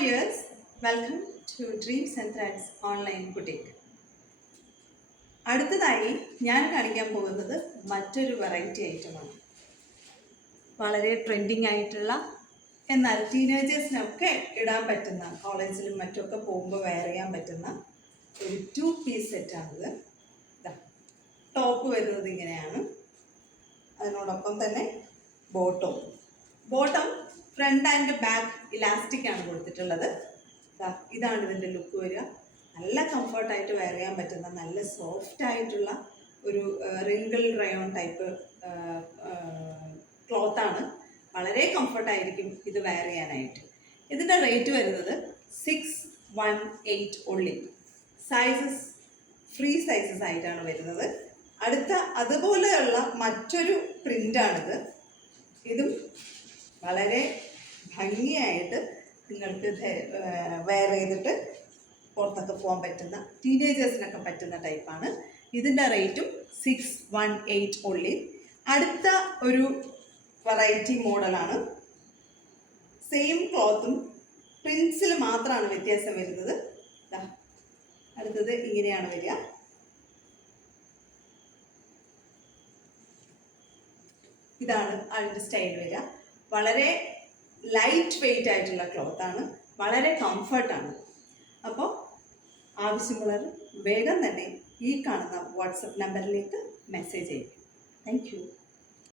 viewers, welcome to Dreams and Threads Online Boutique. അടുത്തതായി ഞാൻ കാണിക്കാൻ പോകുന്നത് മറ്റൊരു വെറൈറ്റി ഐറ്റമാണ്. വളരെ ട്രെൻഡിങ് ആയിട്ടുള്ള എന്നാൽ ടീനേജേഴ്സിനൊക്കെ ഇടാൻ പറ്റുന്ന, കോളേജിലും മറ്റൊക്കെ പോകുമ്പോൾ വെയർ ചെയ്യാൻ പറ്റുന്ന ഒരു 2 പീസ് സെറ്റാണിത്. ടോപ്പ് വരുന്നത് ഇങ്ങനെയാണ്. അതിനോടൊപ്പം തന്നെ bottom front and back elastic ആണ് കൊടുത്തിട്ടുള്ളത്. ഇതാണ് ഇതിൻ്റെ ലുക്ക് വരിക. നല്ല കംഫർട്ടായിട്ട് വെയർ ചെയ്യാൻ പറ്റുന്ന നല്ല സോഫ്റ്റ് ആയിട്ടുള്ള ഒരു റിങ്കിൾ റയോൺ ടൈപ്പ് ക്ലോത്താണ്. വളരെ കംഫർട്ടായിരിക്കും ഇത് വെയർ ചെയ്യാനായിട്ട്. ഇതിൻ്റെ റേറ്റ് വരുന്നത് 618 only. സൈസസ് ഫ്രീ സൈസസ് ആയിട്ടാണ് വരുന്നത്. അടുത്ത അതുപോലെയുള്ള മറ്റൊരു പ്രിൻ്റാണിത്. ഇതും വളരെ ഭംഗിയായിട്ട് നിങ്ങൾക്ക് വെയർ ചെയ്തിട്ട് പുറത്തൊക്കെ പോകാൻ പറ്റുന്ന, ടീനേജേഴ്സിനൊക്കെ പറ്റുന്ന ടൈപ്പാണ്. ഇതിൻ്റെ റേറ്റും 618 only. അടുത്ത ഒരു വെറൈറ്റി മോഡലാണ്. സെയിം ക്ലോത്തും പ്രിൻസിൽ മാത്രമാണ് വ്യത്യാസം വരുന്നത്. അടുത്തത് ഇങ്ങനെയാണ് വരിക. ഇതാണ് അതിൻ്റെ സ്റ്റൈൽ വരിക. വളരെ ലൈറ്റ് വെയ്റ്റ് ആയിട്ടുള്ള ക്ലോത്താണ്, വളരെ കംഫർട്ടാണ്. അപ്പോൾ ആവശ്യമുള്ളവർ വേഗം തന്നെ ഈ കാണുന്ന വാട്സപ്പ് നമ്പറിലേക്ക് മെസ്സേജ് ചെയ്യും. Thank you.